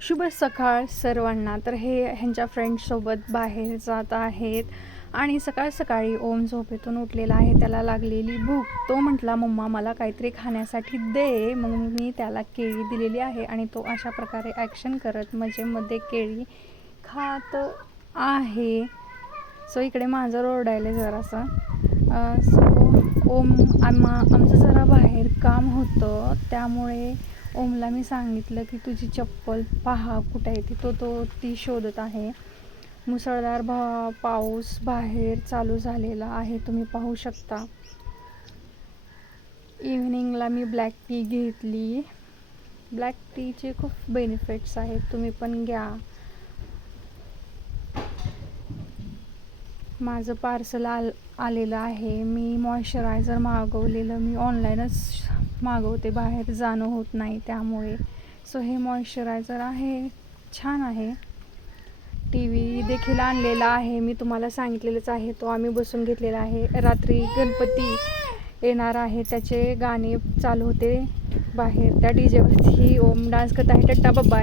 शुभ सकाळ सर्वांना. तर हे ह्यांच्या फ्रेंड्ससोबत बाहेर जात आहेत आणि सकाळ सकाळी ओम झोपेतून उठलेला आहे. त्याला लागलेली भूक. तो म्हटला मम्मा मला काहीतरी खाण्यासाठी दे. मग मी त्याला केळी दिलेली आहे आणि तो अशा प्रकारे ॲक्शन करत मध्ये केळी खात आहे. सो इकडे माझं ओरडायला जरासं. सो ओम आमचं जरा बाहेर काम होतं, त्यामुळे ओमला मी सांगितलं की तुझी चप्पल पहा कुठे आहे ती शोधत आहे. मुसळधार पाऊस बाहेर चालू झालेला आहे, तुम्ही पाहू शकता. इव्हिनिंगला मी ब्लॅक टी घेतली. ब्लॅक टीचे खूप बेनिफिट्स आहेत, तुम्ही पण घ्या. माझं पार्सल आलेलं आहे. मी मॉइश्चरायझर मागवलेलं. मी ऑनलाईनच मागवते, बाहेर जाणं होत नाही त्यामुळे. सो हे मॉइश्चरायझर आहे, छान आहे. टी व्ही देखील आणलेला आहे, मी तुम्हाला सांगितलेलंच आहे. तो आम्ही बसून घेतलेला आहे. रात्री गणपती येणार आहे, त्याचे गाणे चालू होते बाहेर. त्या डीजेवरती ओम डान्स करत आहे. टट्टा बब्बा.